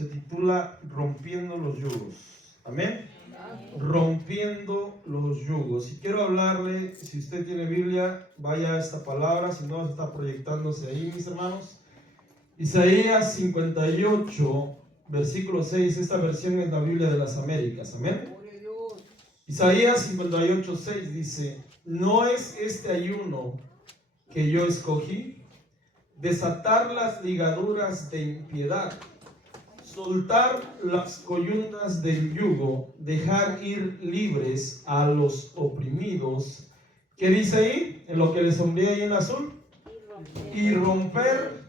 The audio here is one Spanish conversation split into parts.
se titula Rompiendo los yugos. Amén. Rompiendo los yugos. Y quiero hablarle, si usted tiene Biblia, vaya a esta palabra, si no está proyectándose ahí, mis hermanos. Isaías 58, versículo 6, esta versión es la Biblia de las Américas. Amén. Isaías 58, 6 dice: ¿no es este ayuno que yo escogí? Desatar las ligaduras de impiedad, soltar las coyundas del yugo, dejar ir libres a los oprimidos. ¿Qué dice ahí? En lo que le sombría ahí en azul. Y romper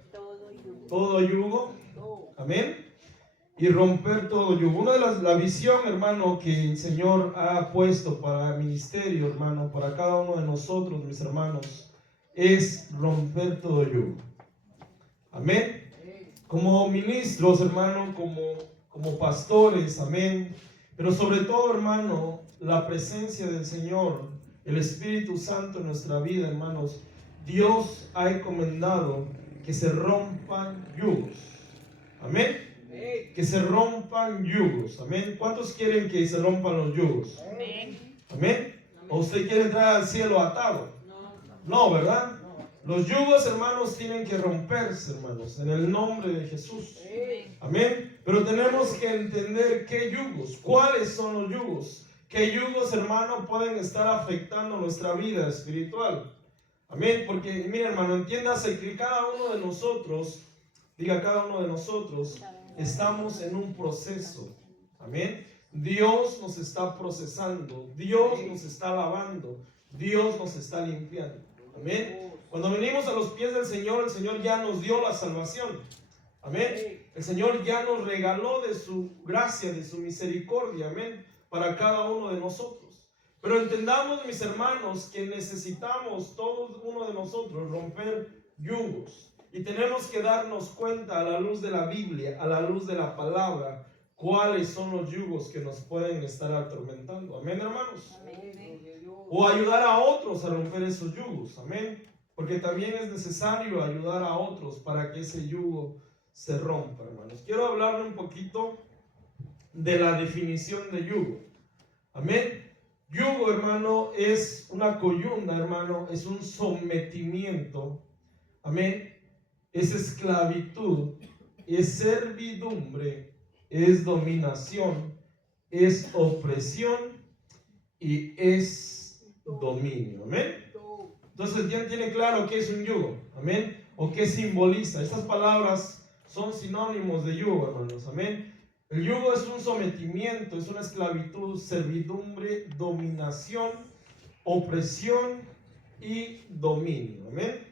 todo yugo. Amén. Y romper todo yugo. Una de la visión, hermano, que el Señor ha puesto para el ministerio, hermano, para cada uno de nosotros, mis hermanos, es romper todo yugo. Amén. Como ministros, hermano, como pastores, amén. Pero sobre todo, hermano, la presencia del Señor, el Espíritu Santo en nuestra vida, hermanos. Dios ha encomendado que se rompan yugos. Amén. Que se rompan yugos. Amén. ¿Cuántos quieren que se rompan los yugos? Amén. Amén. ¿O usted quiere entrar al cielo atado? No, ¿verdad? Los yugos, hermanos, tienen que romperse, hermanos, en el nombre de Jesús. Amén. Pero tenemos que entender qué yugos, cuáles son los yugos, qué yugos, hermano, pueden estar afectando nuestra vida espiritual. Amén. Porque, mira, hermano, entiéndase que cada uno de nosotros, diga cada uno de nosotros, estamos en un proceso. Amén. Dios nos está procesando, Dios nos está lavando, Dios nos está limpiando. Amén. Cuando venimos a los pies del Señor, el Señor ya nos dio la salvación. Amén. El Señor ya nos regaló de su gracia, de su misericordia. Amén. Para cada uno de nosotros. Pero entendamos, mis hermanos, que necesitamos todos uno de nosotros romper yugos. Y tenemos que darnos cuenta a la luz de la Biblia, a la luz de la palabra, cuáles son los yugos que nos pueden estar atormentando. Amén, hermanos. Amén. O ayudar a otros a romper esos yugos. Amén. Porque también es necesario ayudar a otros para que ese yugo se rompa, hermanos. Quiero hablarle un poquito de la definición de yugo. Amén. Yugo, hermano, es una coyunda, hermano, es un sometimiento. Amén. Es esclavitud, es servidumbre, es dominación, es opresión y es dominio. Amén. Entonces ya tiene claro qué es un yugo. Amén. O qué simboliza. Estas palabras son sinónimos de yugo, hermanos. Amén. El yugo es un sometimiento, es una esclavitud, servidumbre, dominación, opresión y dominio. Amén.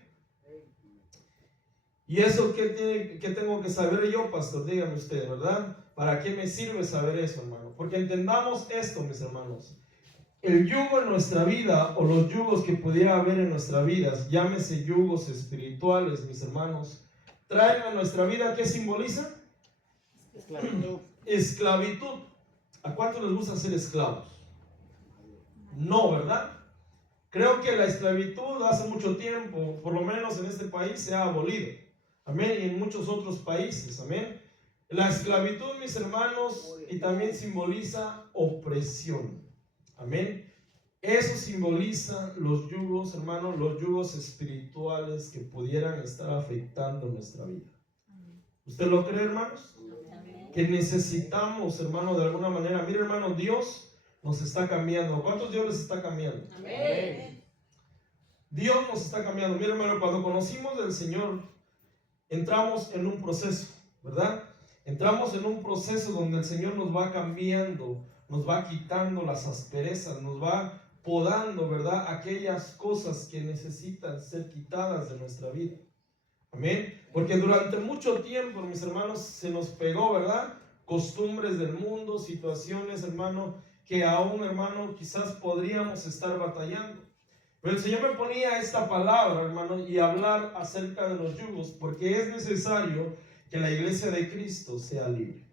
¿Y eso qué tengo que saber yo, pastor? Dígame usted, ¿verdad? ¿Para qué me sirve saber eso, hermano? Porque entendamos esto, mis hermanos. El yugo en nuestra vida, o los yugos que pudiera haber en nuestra vida, llámese yugos espirituales, mis hermanos, traen a nuestra vida, ¿qué simboliza? Esclavitud. Esclavitud. ¿A cuántos les gusta ser esclavos? No, ¿verdad? Creo que la esclavitud hace mucho tiempo, por lo menos en este país, se ha abolido. Amén. Y en muchos otros países. Amén. La esclavitud, mis hermanos, y también simboliza opresión. Amén. Eso simboliza los yugos, hermanos, los yugos espirituales que pudieran estar afectando nuestra vida. ¿Usted lo cree, hermanos? Que necesitamos, hermano, de alguna manera. Mire, hermano, Dios nos está cambiando. ¿Cuántos Dios les está cambiando? Amén. Dios nos está cambiando. Mire, hermano, cuando conocimos del Señor, entramos en un proceso, ¿verdad? Entramos en un proceso donde el Señor nos va cambiando, nos va quitando las asperezas, nos va podando, ¿verdad? Aquellas cosas que necesitan ser quitadas de nuestra vida. Amén. Porque durante mucho tiempo, mis hermanos, se nos pegó, ¿verdad? Costumbres del mundo, situaciones, hermano, que aún, hermano, quizás podríamos estar batallando. Pero el Señor me ponía esta palabra, hermano, y hablar acerca de los yugos, porque es necesario que la iglesia de Cristo sea libre.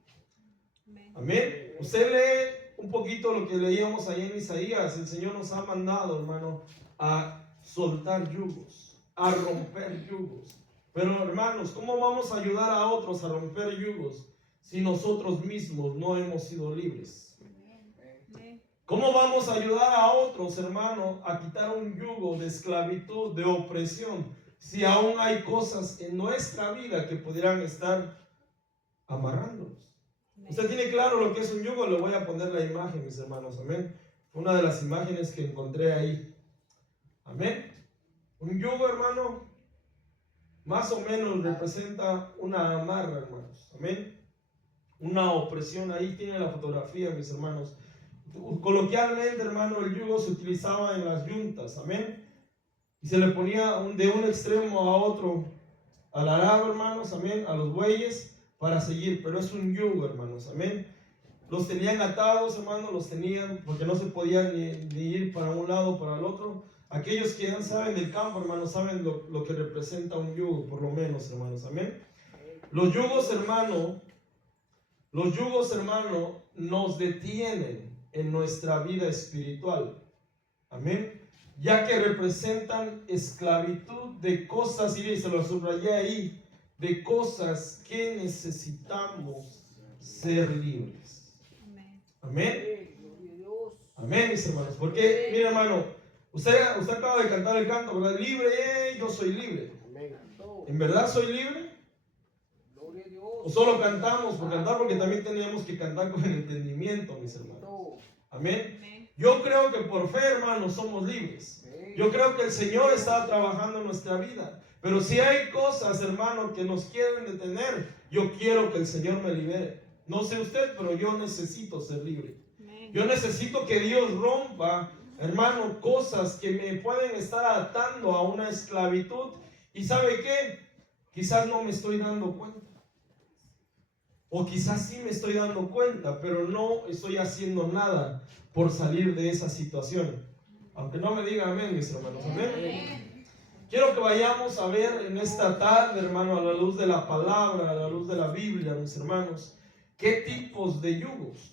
Amén. Usted lee un poquito lo que leíamos ahí en Isaías. El Señor nos ha mandado, hermano, a soltar yugos, a romper yugos. Pero, hermanos, ¿cómo vamos a ayudar a otros a romper yugos si nosotros mismos no hemos sido libres? ¿Cómo vamos a ayudar a otros, hermano, a quitar un yugo de esclavitud, de opresión, si aún hay cosas en nuestra vida que pudieran estar amarrándonos? ¿Usted tiene claro lo que es un yugo? Le voy a poner la imagen, mis hermanos, amén. Una de las imágenes que encontré ahí, amén. Un yugo, hermano, más o menos representa una amarra, hermanos, amén. Una opresión. Ahí tiene la fotografía, mis hermanos. Coloquialmente, hermano, el yugo se utilizaba en las yuntas, amén. Y se le ponía de un extremo a otro al arado, hermanos, amén, a los bueyes para seguir. Pero es un yugo, hermanos, amén. Los tenían atados, hermanos, los tenían porque no se podían ni ir para un lado o para el otro. Aquellos que ya saben del campo, hermanos, saben lo que representa un yugo, por lo menos, hermanos, amén. Los yugos, hermano, nos detienen en nuestra vida espiritual, amén, ya que representan esclavitud de cosas, y se lo subrayé ahí, de cosas que necesitamos ser libres. Amén. Amén, mis hermanos. Porque, mira, hermano, usted acaba de cantar el canto, ¿verdad? Libre, yo soy libre. ¿En verdad soy libre? ¿O solo cantamos por cantar? Porque también teníamos que cantar con el entendimiento, mis hermanos. Amén. Yo creo que por fe, hermanos, somos libres. Yo creo que el Señor está trabajando en nuestra vida. Pero si hay cosas, hermano, que nos quieren detener, yo quiero que el Señor me libere. No sé usted, pero yo necesito ser libre. Yo necesito que Dios rompa, hermano, cosas que me pueden estar atando a una esclavitud. ¿Y sabe qué? Quizás no me estoy dando cuenta. O quizás sí me estoy dando cuenta, pero no estoy haciendo nada por salir de esa situación. Aunque no me digan amén, mis hermanos. Amén. Quiero que vayamos a ver en esta tarde, hermano, a la luz de la palabra, a la luz de la Biblia, mis hermanos, qué tipos de yugos,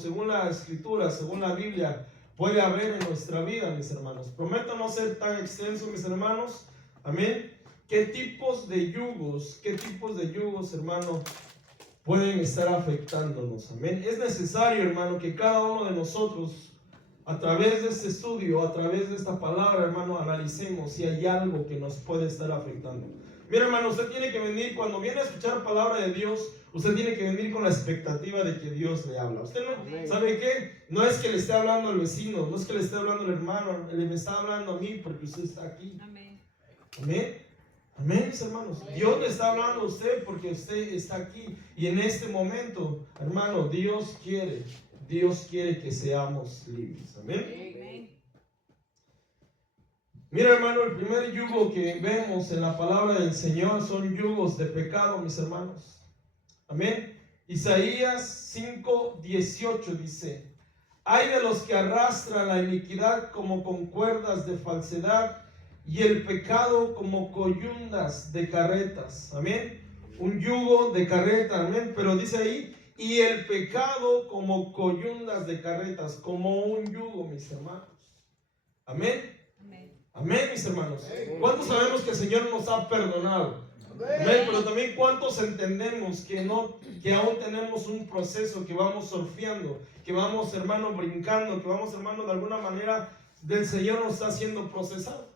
según la Escritura, según la Biblia, puede haber en nuestra vida, mis hermanos. Prometo no ser tan extenso, mis hermanos. Amén. ¿Qué tipos de yugos, hermano, pueden estar afectándonos? Amén. Es necesario, hermano, que cada uno de nosotros, a través de este estudio, a través de esta palabra, hermano, analicemos si hay algo que nos puede estar afectando. Mira, hermano, usted tiene que venir, cuando viene a escuchar palabra de Dios, usted tiene que venir con la expectativa de que Dios le habla. Usted no, ¿sabe qué? No es que le esté hablando al vecino, no es que le esté hablando al hermano, él me está hablando a mí porque usted está aquí. Amén. Amén. Amén, mis hermanos. Dios le está hablando a usted porque usted está aquí. Y en este momento, hermano, Dios quiere que seamos libres. Amén. Mira, hermano, el primer yugo que vemos en la palabra del Señor son yugos de pecado, mis hermanos. Amén. Isaías 5:18 dice: hay de los que arrastran la iniquidad como con cuerdas de falsedad, y el pecado como coyundas de carretas. Amén. Un yugo de carreta, amén. Pero dice ahí, y el pecado como coyundas de carretas, como un yugo, mis hermanos. Amén. Amén, mis hermanos. ¿Cuántos sabemos que el Señor nos ha perdonado? Amén. Pero también cuántos entendemos que aún tenemos un proceso, que vamos surfeando, que vamos, hermano, brincando, que vamos, hermano, de alguna manera del Señor nos está haciendo procesar.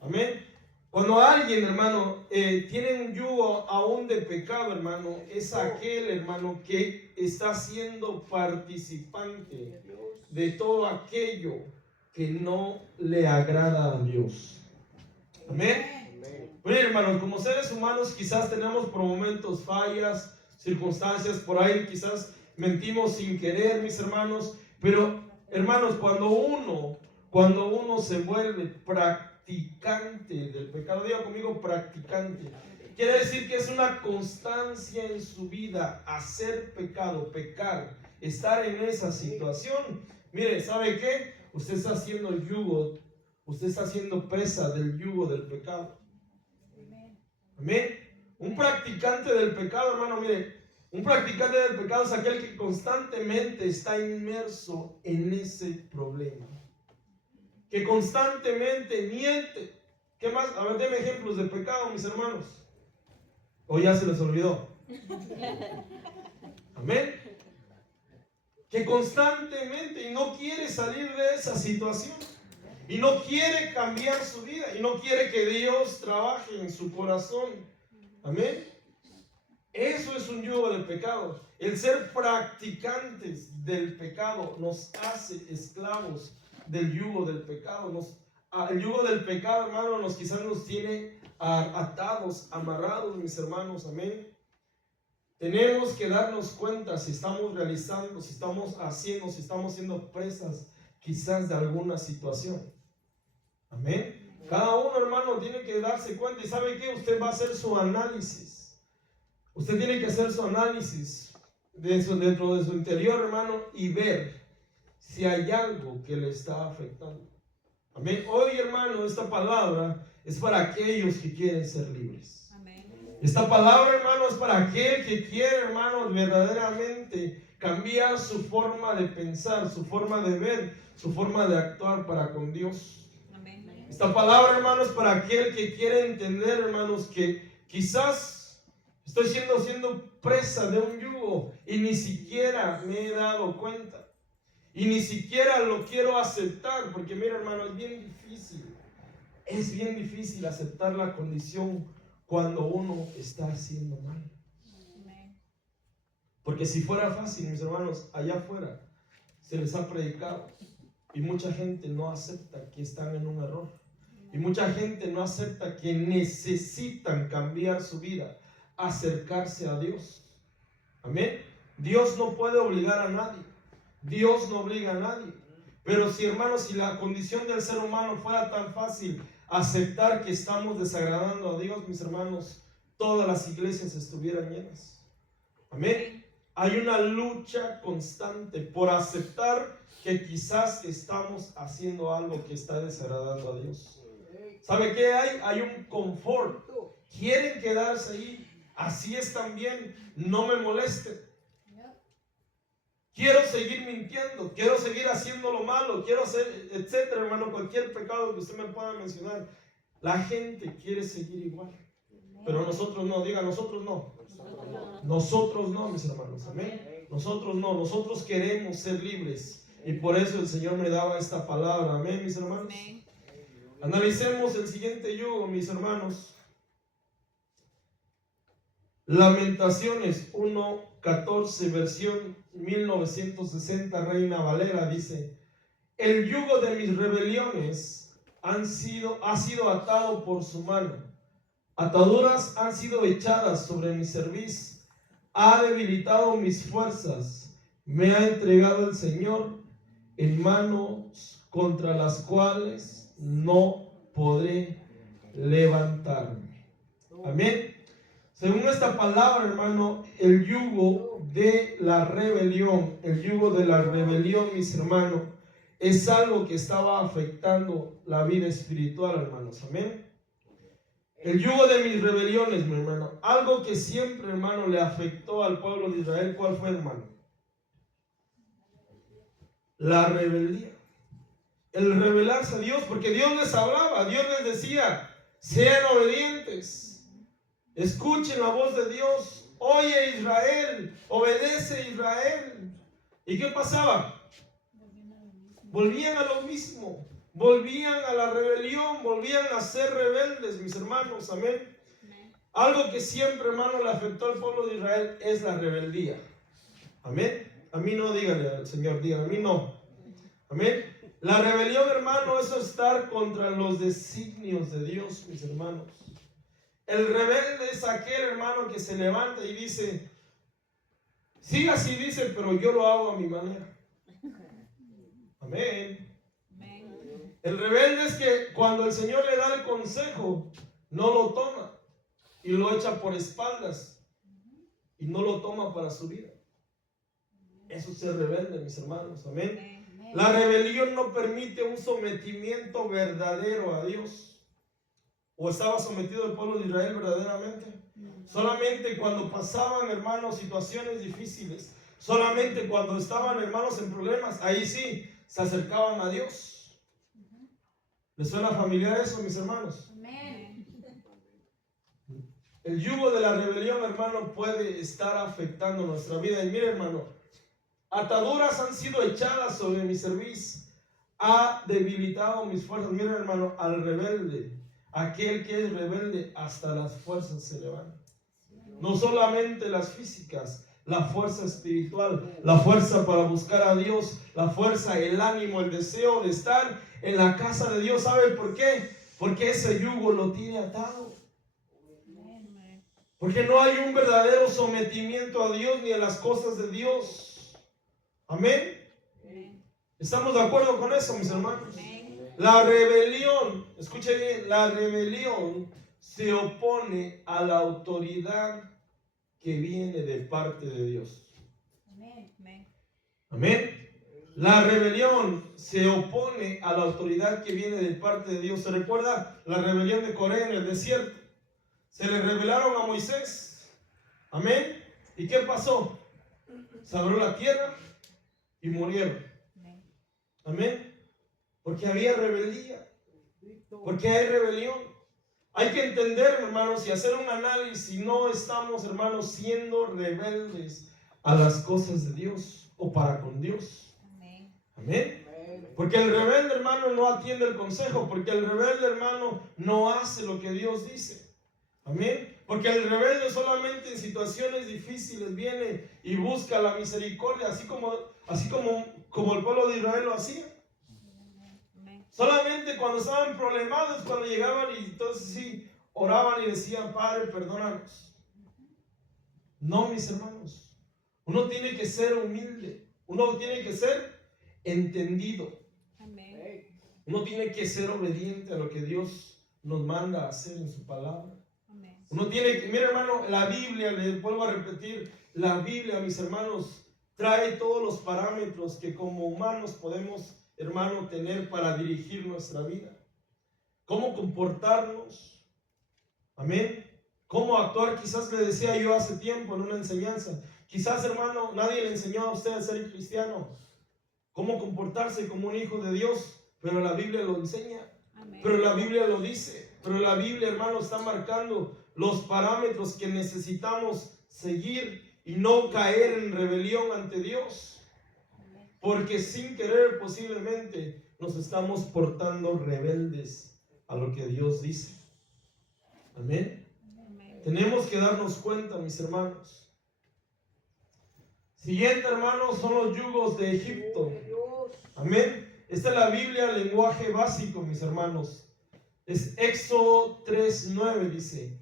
Amén. Cuando alguien, hermano, tiene un yugo aún de pecado, hermano, es aquel, hermano, que está siendo participante de todo aquello que no le agrada a Dios. Amén. Bueno, hermanos, como seres humanos quizás tenemos por momentos fallas, circunstancias, por ahí quizás mentimos sin querer, mis hermanos, pero, hermanos, cuando uno se vuelve practicante del pecado, diga conmigo practicante, quiere decir que es una constancia en su vida hacer pecado, pecar, estar en esa situación. Mire, ¿sabe qué? Usted está haciendo el yugo, usted está siendo presa del yugo del pecado. Amén. Un practicante del pecado, hermano, mire, un practicante del pecado es aquel que constantemente está inmerso en ese problema, que constantemente miente. ¿Qué más? A ver, denme ejemplos de pecado, mis hermanos. ¿O ya se les olvidó? Amén. Que constantemente y no quiere salir de esa situación. Y no quiere cambiar su vida. Y no quiere que Dios trabaje en su corazón. Amén. Eso es un yugo del pecado. El ser practicantes del pecado nos hace esclavos del yugo del pecado. El yugo del pecado, hermano, quizás nos tiene atados, amarrados, mis hermanos. Amén. Tenemos que darnos cuenta si estamos realizando, si estamos haciendo, si estamos siendo presas quizás de alguna situación. Amén. Cada uno, hermano, tiene que darse cuenta. ¿Y sabe qué? Usted va a hacer su análisis. Usted tiene que hacer su análisis dentro de su interior, hermano, y ver si hay algo que le está afectando. Amén. Hoy, hermano, esta palabra es para aquellos que quieren ser libres. Amén. Esta palabra, hermano, es para aquel que quiere, hermano, verdaderamente cambiar su forma de pensar, su forma de ver, su forma de actuar para con Dios. Amén. Esta palabra, hermano, es para aquel que quiere entender, hermanos, que quizás estoy siendo presa de un yugo y ni siquiera me he dado cuenta. Y ni siquiera lo quiero aceptar, porque mira, hermano, es bien difícil aceptar la condición cuando uno está haciendo mal. Porque si fuera fácil, mis hermanos, allá afuera se les ha predicado y mucha gente no acepta que están en un error. Y mucha gente no acepta que necesitan cambiar su vida, acercarse a Dios. Amén. Dios no puede obligar a nadie. Dios no obliga a nadie. Pero si, hermanos, si la condición del ser humano fuera tan fácil aceptar que estamos desagradando a Dios, mis hermanos, todas las iglesias estuvieran llenas. Amén. Hay una lucha constante por aceptar que quizás estamos haciendo algo que está desagradando a Dios. ¿Sabe qué hay? Hay un confort. Quieren quedarse ahí. Así están bien. No me molesten. Quiero seguir mintiendo, quiero seguir haciendo lo malo, quiero hacer, etcétera, hermano, cualquier pecado que usted me pueda mencionar. La gente quiere seguir igual, pero nosotros no. Diga, nosotros no. Nosotros no, mis hermanos, amén. Nosotros no, nosotros queremos ser libres y por eso el Señor me daba esta palabra, amén, mis hermanos. Analicemos el siguiente yugo, mis hermanos. Lamentaciones 1:14, versión 1960, Reina Valera, dice: el yugo de mis rebeliones ha sido atado por su mano, ataduras han sido echadas sobre mi cerviz, ha debilitado mis fuerzas, me ha entregado el Señor en manos contra las cuales no podré levantarme. Amén. Según esta palabra, hermano, el yugo de la rebelión, mis hermanos, es algo que estaba afectando la vida espiritual, hermanos. Amén. El yugo de mis rebeliones, mi hermano, algo que siempre, hermano, le afectó al pueblo de Israel. ¿Cuál fue, hermano? La rebeldía. El rebelarse a Dios, porque Dios les hablaba, Dios les decía: sean obedientes. Escuchen la voz de Dios. Oye, Israel, obedece, Israel. ¿Y qué pasaba? Volvían a lo mismo. Volvían a la rebelión. Volvían a ser rebeldes, mis hermanos. Amén. Algo que siempre, hermano, le afectó al pueblo de Israel es la rebeldía. Amén. A mí no, dígale al Señor, dígale, a mí no. Amén. La rebelión, hermano, es estar contra los designios de Dios, mis hermanos. El rebelde es aquel, hermano, que se levanta y dice: sí, así dice, pero yo lo hago a mi manera. Amén. El rebelde es que cuando el Señor le da el consejo, no lo toma y lo echa por espaldas y no lo toma para su vida. Eso es ser rebelde, mis hermanos. Amén. La rebelión no permite un sometimiento verdadero a Dios. ¿O estaba sometido el pueblo de Israel verdaderamente? Solamente cuando pasaban, hermanos, situaciones difíciles, solamente cuando estaban, hermanos, en problemas, ahí sí se acercaban a Dios. ¿Les suena familiar eso, mis hermanos? El yugo de la rebelión, hermano, puede estar afectando nuestra vida. Y mire, hermano, ataduras han sido echadas sobre mi cerviz, ha debilitado mis fuerzas. Mire, hermano, al rebelde, aquel que es rebelde, hasta las fuerzas se levantan. No solamente las físicas, la fuerza espiritual, la fuerza para buscar a Dios, la fuerza, el ánimo, el deseo de estar en la casa de Dios. ¿Sabe por qué? Porque ese yugo lo tiene atado. Porque no hay un verdadero sometimiento a Dios ni a las cosas de Dios. Amén. ¿Estamos de acuerdo con eso, mis hermanos? La rebelión, escuche bien, la rebelión se opone a la autoridad que viene de parte de Dios. Amén. La rebelión se opone a la autoridad que viene de parte de Dios. ¿Se recuerda la rebelión de Coré en el desierto? Se le rebelaron a Moisés. Amén. ¿Y qué pasó? Se abrió la tierra y murieron. Amén. Porque había rebeldía. Porque hay rebelión. Hay que entender, hermanos, y hacer un análisis si no estamos, hermanos, siendo rebeldes a las cosas de Dios o para con Dios. Amén. Porque el rebelde, hermano, no atiende el consejo. Porque el rebelde, hermano, no hace lo que Dios dice. Amén. Porque el rebelde solamente en situaciones difíciles viene y busca la misericordia, así como el pueblo de Israel lo hacía. Solamente cuando estaban problemados, cuando llegaban y entonces sí, oraban y decían, Padre, perdónanos. No, mis hermanos. Uno tiene que ser humilde. Uno tiene que ser entendido. Uno tiene que ser obediente a lo que Dios nos manda a hacer en su palabra. Uno tiene que, mira, hermano, la Biblia, le vuelvo a repetir, la Biblia, mis hermanos, trae todos los parámetros que como humanos podemos, hermano, tener para dirigir nuestra vida. Cómo comportarnos. Amén. Cómo actuar. Quizás le decía yo hace tiempo en una enseñanza. Quizás, hermano, nadie le enseñó a usted a ser cristiano. Cómo comportarse como un hijo de Dios. Pero la Biblia lo enseña. Amén. Pero la Biblia lo dice. Pero la Biblia, hermano, está marcando los parámetros que necesitamos seguir y no caer en rebelión ante Dios. Porque sin querer posiblemente nos estamos portando rebeldes a lo que Dios dice. Amén. Tenemos que darnos cuenta, mis hermanos. Siguiente, hermanos, son los yugos de Egipto. Amén. Esta es la Biblia, lenguaje básico, mis hermanos. Es Éxodo 3:9, dice: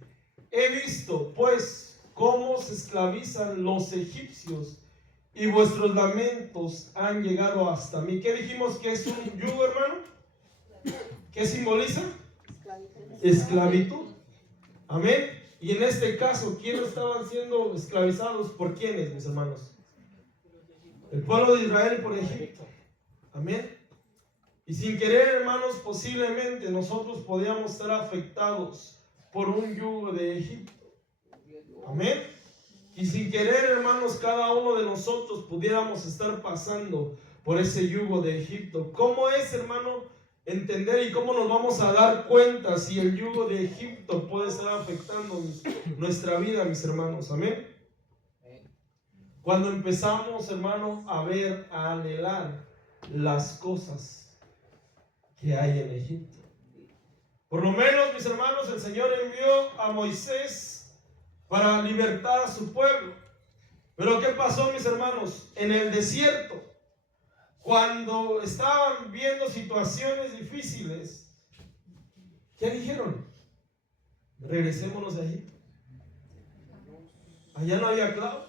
he visto, pues, cómo se esclavizan los egipcios y vuestros lamentos han llegado hasta mí. ¿Qué dijimos que es un yugo, hermano? ¿Qué simboliza? Esclavitud. Amén. Y en este caso, ¿quiénes estaban siendo esclavizados? ¿Por quiénes, mis hermanos? El pueblo de Israel por Egipto. Amén. Y sin querer, hermanos, posiblemente nosotros podíamos estar afectados por un yugo de Egipto. Amén. Y sin querer, hermanos, cada uno de nosotros pudiéramos estar pasando por ese yugo de Egipto. ¿Cómo es, hermano, entender y cómo nos vamos a dar cuenta si el yugo de Egipto puede estar afectando nuestra vida, mis hermanos? Amén. Cuando empezamos, hermano, a ver, a anhelar las cosas que hay en Egipto. Por lo menos, mis hermanos, el Señor envió a Moisés para libertar a su pueblo. Pero ¿qué pasó, mis hermanos? En el desierto, cuando estaban viendo situaciones difíciles, ¿qué dijeron? Regresémonos a Egipto. Allá no había clavos,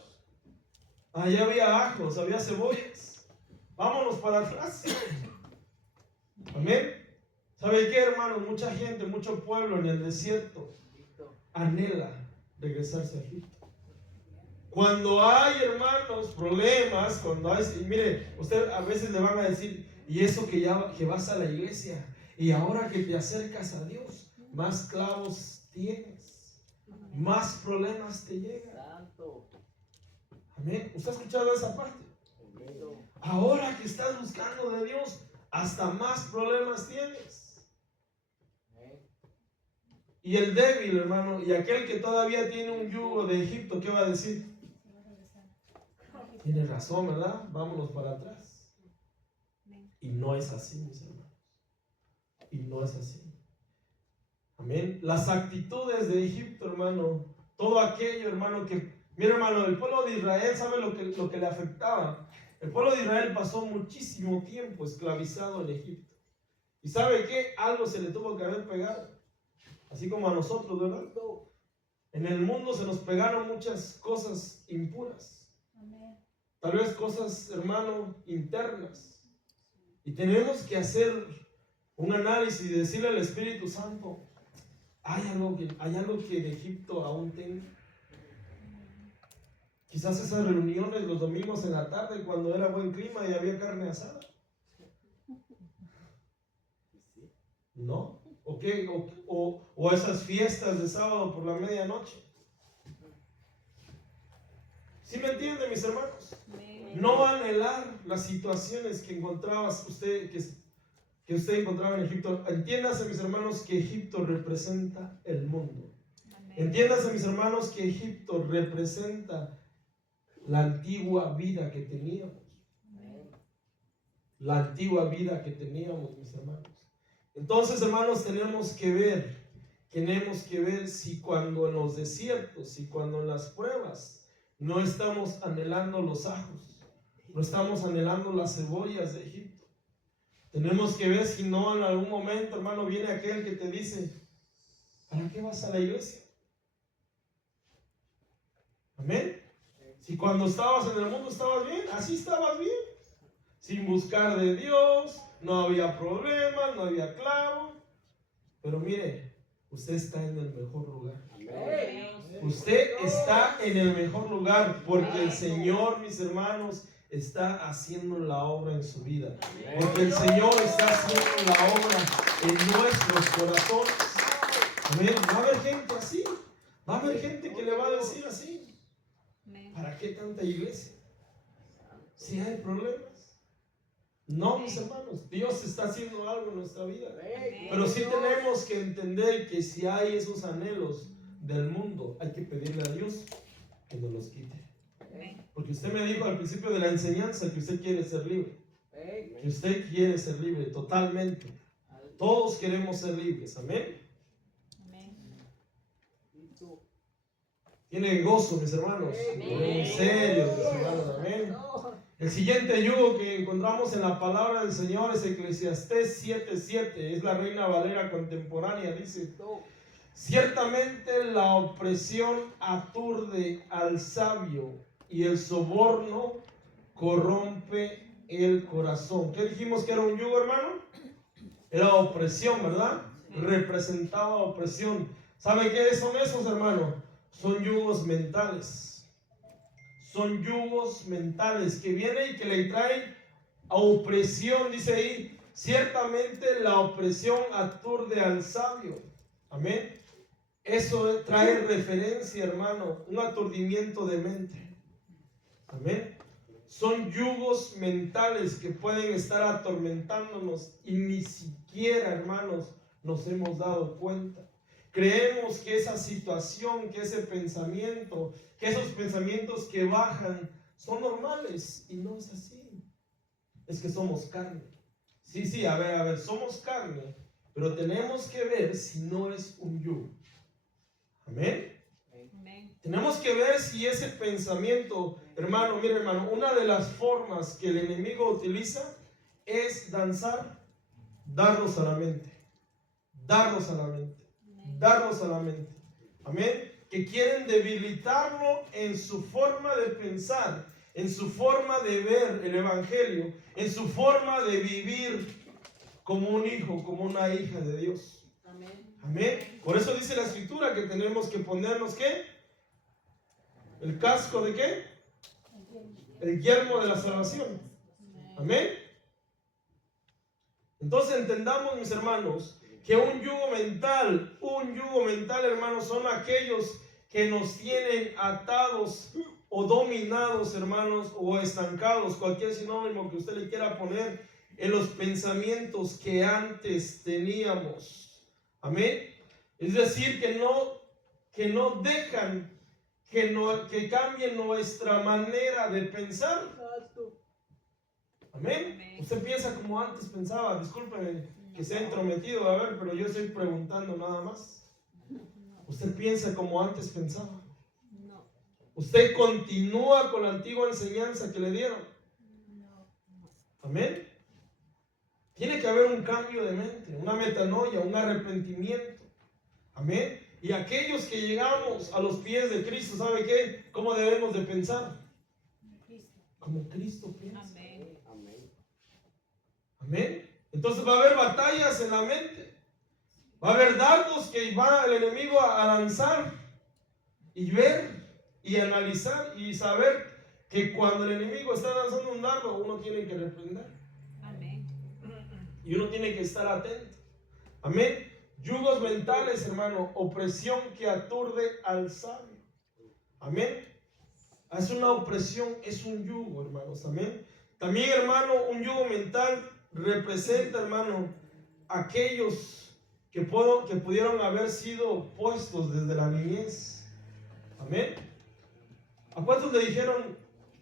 allá había ajos, había cebollas. Vámonos para atrás. Amén. ¿Sabe qué, hermanos? Mucha gente, mucho pueblo en el desierto anhela regresarse a Egipto. Cuando hay, hermanos, problemas, cuando hay, mire, usted a veces le van a decir, y eso que vas a la iglesia, y ahora que te acercas a Dios, más clavos tienes, más problemas te llegan. Amén. ¿Usted ha escuchado esa parte? Ahora que estás buscando de Dios, hasta más problemas tienes. Y el débil, hermano, y aquel que todavía tiene un yugo de Egipto, ¿qué va a decir? Tiene razón, ¿verdad? Vámonos para atrás. Y no es así, mis hermanos. Y no es así. Amén. Las actitudes de Egipto, hermano, todo aquello, hermano, que, mira, hermano, el pueblo de Israel, ¿sabe lo que le afectaba? El pueblo de Israel pasó muchísimo tiempo esclavizado en Egipto. ¿Y sabe qué? Algo se le tuvo que haber pegado. Así como a nosotros, ¿verdad? En el mundo se nos pegaron muchas cosas impuras. Tal vez cosas, hermano, internas. Y tenemos que hacer un análisis y decirle al Espíritu Santo, hay algo que en Egipto aún tengo. Quizás esas reuniones los domingos en la tarde cuando era buen clima y había carne asada. ¿No? O esas fiestas de sábado por la medianoche. ¿Sí me entienden, mis hermanos? No anhelar las situaciones que encontrabas usted, que usted encontraba en Egipto. Entiéndase, mis hermanos, que Egipto representa el mundo. Entiéndase, mis hermanos, que Egipto representa la antigua vida que teníamos. La antigua vida que teníamos, mis hermanos. Entonces, hermanos, tenemos que ver si cuando en los desiertos, si cuando en las pruebas no estamos anhelando los ajos, no estamos anhelando las cebollas de Egipto. Tenemos que ver si no en algún momento, hermano, viene aquel que te dice, ¿para qué vas a la iglesia? Amén. Si cuando estabas en el mundo estabas bien, así estabas bien, sin buscar de Dios, no había problemas, no había clavo. Pero mire, usted está en el mejor lugar. Usted está en el mejor lugar porque el Señor, mis hermanos, está haciendo la obra en su vida. Porque el Señor está haciendo la obra en nuestros corazones. Amén. Va a haber gente así. Va a haber gente que le va a decir así. ¿Para qué tanta iglesia? Si hay problemas. No, mis hermanos, Dios está haciendo algo en nuestra vida. Pero sí tenemos que entender que si hay esos anhelos del mundo, hay que pedirle a Dios que nos los quite. Porque usted me dijo al principio de la enseñanza que usted quiere ser libre. Que usted quiere ser libre totalmente. Todos queremos ser libres. Amén. Tienen gozo, mis hermanos. En serio, mis hermanos. Amén. El siguiente yugo que encontramos en la palabra del Señor es Eclesiastés 7:7. Es la Reina Valera contemporánea. Dice: ciertamente la opresión aturde al sabio y el soborno corrompe el corazón. ¿Qué dijimos que era un yugo, hermano? Era opresión, ¿verdad? Representaba opresión. ¿Sabe qué son esos, hermano? Son yugos mentales. Son yugos mentales que vienen y que le traen a opresión. Dice ahí, ciertamente la opresión aturde al sabio. Amén. Eso trae referencia, hermano, un aturdimiento de mente. Amén. Son yugos mentales que pueden estar atormentándonos y ni siquiera, hermanos, nos hemos dado cuenta. Creemos que esa situación, que ese pensamiento, que esos pensamientos que bajan son normales y no es así. Es que somos carne. Sí, a ver, somos carne, pero tenemos que ver si no es un yugo. Amén. Tenemos que ver si ese pensamiento, hermano, mire, hermano, una de las formas que el enemigo utiliza es darnos a la mente. Darnos a la mente. Amén. Que quieren debilitarlo en su forma de pensar, en su forma de ver el evangelio, en su forma de vivir como un hijo, como una hija de Dios. Amén. Por eso dice la escritura que tenemos que ponernos ¿qué? ¿El casco de qué? El yelmo de la salvación. Amén. Entonces entendamos, mis hermanos, que un yugo mental, hermanos, son aquellos que nos tienen atados o dominados, hermanos, o estancados, cualquier sinónimo que usted le quiera poner, en los pensamientos que antes teníamos. Amén. Es decir, que no dejan que cambie nuestra manera de pensar. Amén. Usted piensa como antes pensaba. Discúlpeme que se ha entrometido, a ver, pero yo estoy preguntando nada más. Usted piensa como antes pensaba. Usted continúa con la antigua enseñanza que le dieron. Amén. Tiene que haber un cambio de mente, una metanoia, un arrepentimiento. Amén. Y aquellos que llegamos a los pies de Cristo, ¿sabe qué? ¿Cómo debemos de pensar? Como Cristo piensa. Amén. Entonces va a haber batallas en la mente. Va a haber dardos que va el enemigo a lanzar y ver y analizar y saber que cuando el enemigo está lanzando un dardo, uno tiene que reprender. Amén. Y uno tiene que estar atento. Amén. Yugos mentales, hermano, opresión que aturde al sabio. Amén. Es una opresión, es un yugo, hermanos. Amén. También, hermano, un yugo mental representa, hermano, aquellos que pudieron haber sido puestos desde la niñez. Amén. ¿A cuántos le dijeron,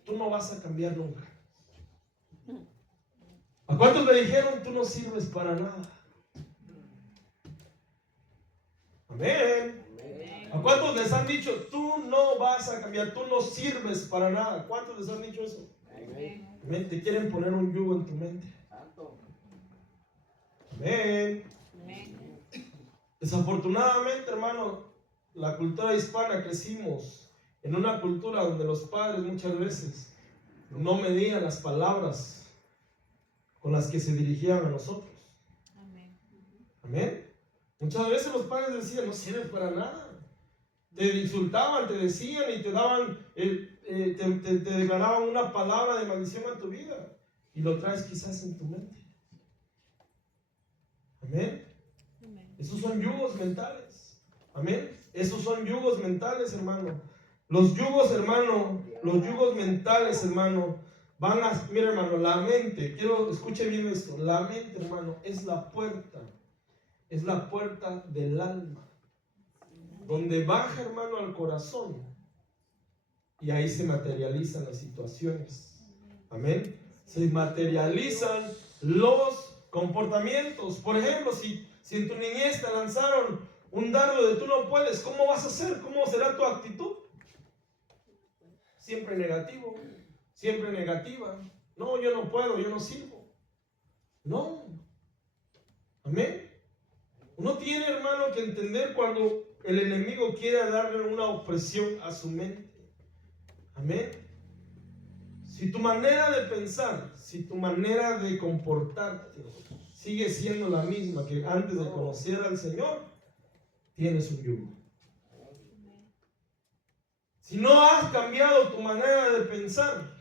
tú no vas a cambiar nunca? ¿A cuántos le dijeron, tú no sirves para nada? Amén. ¿A cuántos les han dicho, tú no vas a cambiar, tú no sirves para nada? ¿Cuántos les han dicho eso? Amén. Te quieren poner un yugo en tu mente. Amén. Desafortunadamente, hermano, la cultura hispana crecimos en una cultura donde los padres muchas veces no medían las palabras con las que se dirigían a nosotros. Amén. Muchas veces los padres decían, no sirve para nada. Te insultaban, te decían y te daban, te declaraban una palabra de maldición a tu vida. Y lo traes quizás en tu mente. Amén. Esos son yugos mentales. Amén. Esos son yugos mentales, hermano. Los yugos, hermano, los yugos mentales, hermano, van a, mira, hermano, la mente, escuche bien esto, la mente, hermano, es la puerta del alma, donde baja, hermano, al corazón, y ahí se materializan las situaciones. Amén. Se materializan los comportamientos. Por ejemplo, si en tu niñez te lanzaron un dardo de tú no puedes, ¿cómo vas a hacer? ¿Cómo será tu actitud? Siempre negativo, siempre negativa. No, yo no puedo, yo no sirvo. No. Amén. Uno tiene, hermano, que entender cuando el enemigo quiere darle una opresión a su mente. Amén. Si tu manera de pensar, si tu manera de comportarte sigue siendo la misma que antes de conocer al Señor, tienes un yugo. Si no has cambiado tu manera de pensar,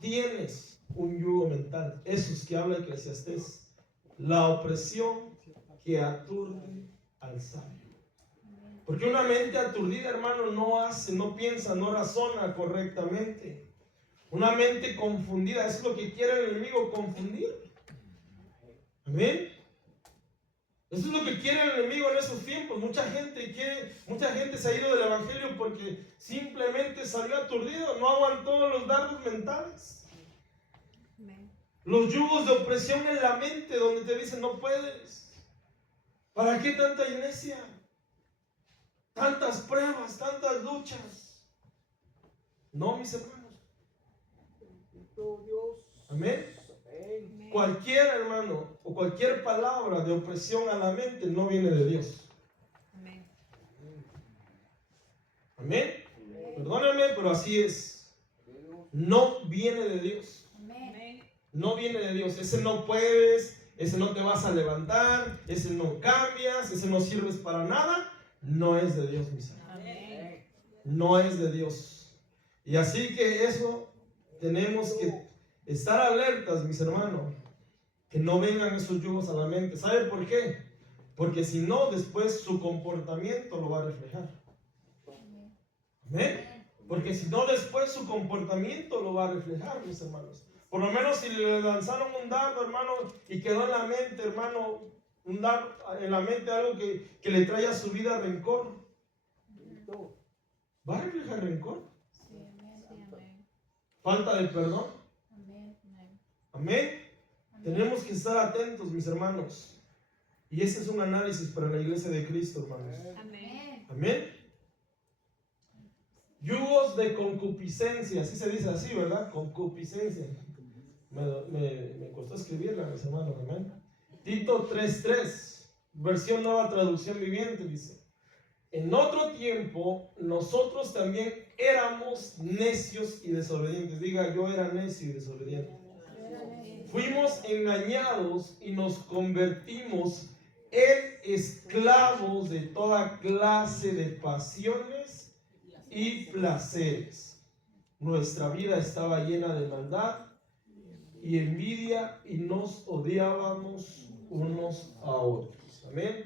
tienes un yugo mental. Esos que habla Eclesiastés. La opresión que aturde al sabio. Porque una mente aturdida, hermano, no hace, no piensa, no razona correctamente. Una mente confundida, eso es lo que quiere el enemigo, confundir. Amén. Eso es lo que quiere el enemigo en esos tiempos. Mucha gente se ha ido del evangelio porque simplemente salió aturdido, no aguantó los dardos mentales. Los yugos de opresión en la mente, donde te dicen no puedes. ¿Para qué tanta iglesia? Tantas pruebas, tantas luchas. No, mis hermanos. Amén. Cualquier hermano o cualquier palabra de opresión a la mente no viene de Dios. Amén. Perdónenme, pero así es. No viene de Dios. No viene de Dios. Ese no puedes, ese no te vas a levantar, ese no cambias, ese no sirves para nada. No es de Dios, mis hermanos. No es de Dios. Y así que eso tenemos que estar alertas, mis hermanos, que no vengan esos yugos a la mente. ¿Sabe por qué? Porque si no, después su comportamiento lo va a reflejar. ¿Amén? Porque si no, después su comportamiento lo va a reflejar, mis hermanos. Por lo menos si le lanzaron un dardo, hermano, y quedó en la mente, hermano, en la mente algo que le trae a su vida rencor? ¿Va a reflejar rencor? ¿Falta de perdón? Amén. Tenemos que estar atentos, mis hermanos. Y ese es un análisis para la iglesia de Cristo, hermanos. Amén. Yugos de concupiscencia, así se dice así, ¿verdad? Concupiscencia. Me costó escribirla, mis hermanos. Amén. Tito 3:3, versión Nueva Traducción Viviente, dice: en otro tiempo nosotros también éramos necios y desobedientes. Diga, yo era necio y desobediente. Fuimos engañados y nos convertimos en esclavos de toda clase de pasiones y placeres. Nuestra vida estaba llena de maldad y envidia y nos odiábamos unos a otros. Amén.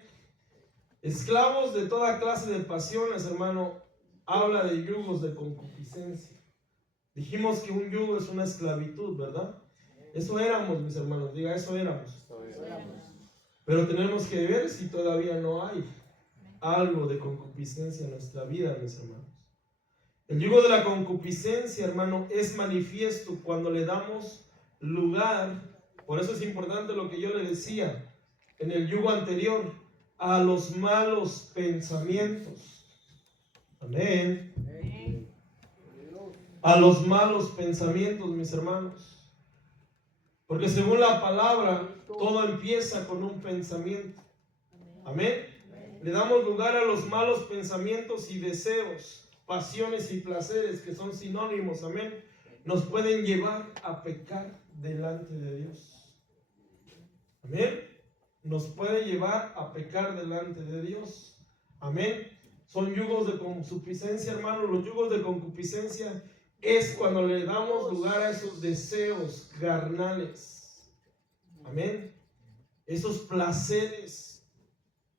Esclavos de toda clase de pasiones, hermano, habla de yugos de concupiscencia. Dijimos que un yugo es una esclavitud, ¿verdad? Eso éramos, mis hermanos, diga, eso éramos. Pero tenemos que ver si todavía no hay algo de concupiscencia en nuestra vida, mis hermanos. El yugo de la concupiscencia, hermano, es manifiesto cuando le damos lugar. Por eso es importante lo que yo le decía en el yugo anterior, a los malos pensamientos. Amén. A los malos pensamientos, mis hermanos. Porque según la palabra, todo empieza con un pensamiento. Amén. Le damos lugar a los malos pensamientos y deseos, pasiones y placeres, que son sinónimos. Amén. Nos pueden llevar a pecar delante de Dios. Amén. Nos puede llevar a pecar delante de Dios. Amén. Son yugos de concupiscencia, hermano. Los yugos de concupiscencia es cuando le damos lugar a esos deseos carnales. Amén. Esos placeres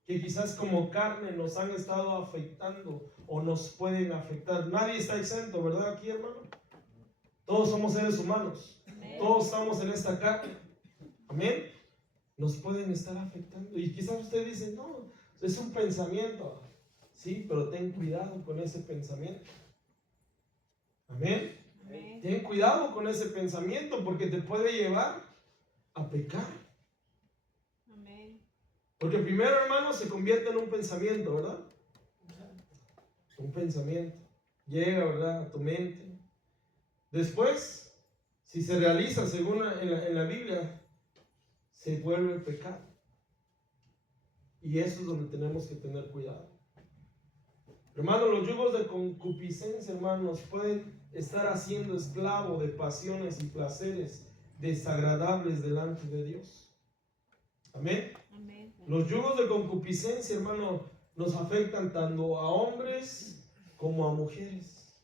que quizás como carne nos han estado afectando o nos pueden afectar. Nadie está exento, ¿verdad? Aquí, hermano. Todos somos seres humanos. Amén. Todos estamos en esta carne. Amén. Nos pueden estar afectando. Y quizás usted dice, no, es un pensamiento. Sí, pero ten cuidado con ese pensamiento. Amén. Amén. Ten cuidado con ese pensamiento porque te puede llevar a pecar. Amén. Porque primero, hermano, se convierte en un pensamiento, ¿verdad? Un pensamiento. Llega, ¿verdad?, a tu mente. Después, si se realiza según en la Biblia, se vuelve pecado. Y eso es donde tenemos que tener cuidado. Hermano, los yugos de concupiscencia, hermanos, pueden estar haciendo esclavo de pasiones y placeres desagradables delante de Dios. Amén. Amén. Los yugos de concupiscencia, hermano, nos afectan tanto a hombres como a mujeres.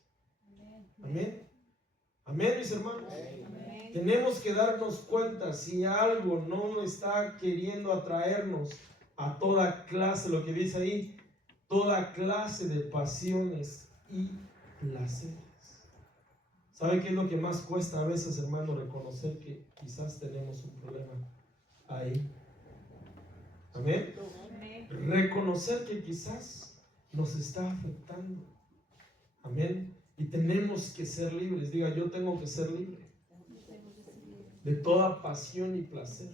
Amén. Amén, mis hermanos. Amén. Tenemos que darnos cuenta si algo no está queriendo atraernos a toda clase, lo que dice ahí, toda clase de pasiones y placeres. ¿Sabe qué es lo que más cuesta a veces, hermano? Reconocer que quizás tenemos un problema ahí. Amén. Reconocer que quizás nos está afectando. Amén. Y tenemos que ser libres. Diga, yo tengo que ser libre de toda pasión y placer.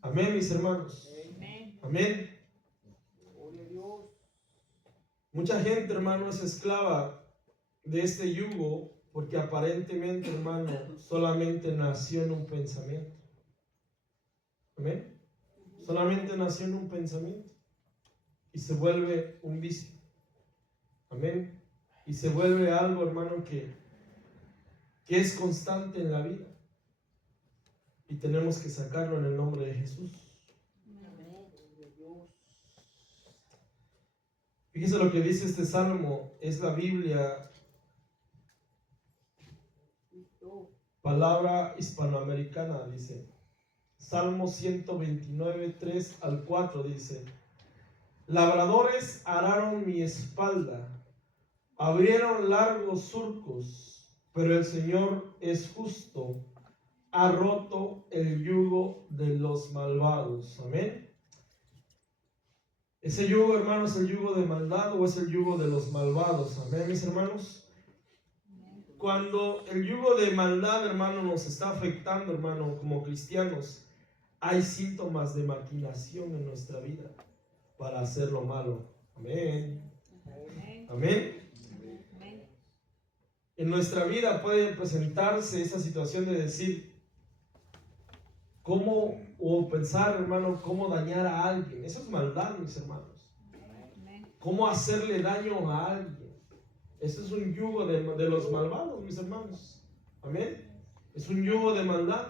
Amén, mis hermanos. Amén. Mucha gente, hermano, es esclava de este yugo porque aparentemente, hermano, solamente nació en un pensamiento. Amén. Solamente nació en un pensamiento y se vuelve un vicio. Amén. Y se vuelve algo, hermano, que es constante en la vida. Y tenemos que sacarlo en el nombre de Jesús. Fíjese lo que dice este salmo, es la Biblia, palabra hispanoamericana, dice. Salmo 129, 3 al 4 dice: labradores araron mi espalda, abrieron largos surcos, pero el Señor es justo, ha roto el yugo de los malvados. Amén. Ese yugo, hermano, es el yugo de maldad o es el yugo de los malvados. Amén, mis hermanos. Cuando el yugo de maldad, hermano, nos está afectando, hermano, como cristianos, hay síntomas de maquinación en nuestra vida para hacer lo malo. Amén. Amén. En nuestra vida puede presentarse esa situación de decir cómo, o pensar, hermano, cómo dañar a alguien. Eso es maldad, mis hermanos. Cómo hacerle daño a alguien. Eso es un yugo de los malvados, mis hermanos. Amén. Es un yugo de maldad.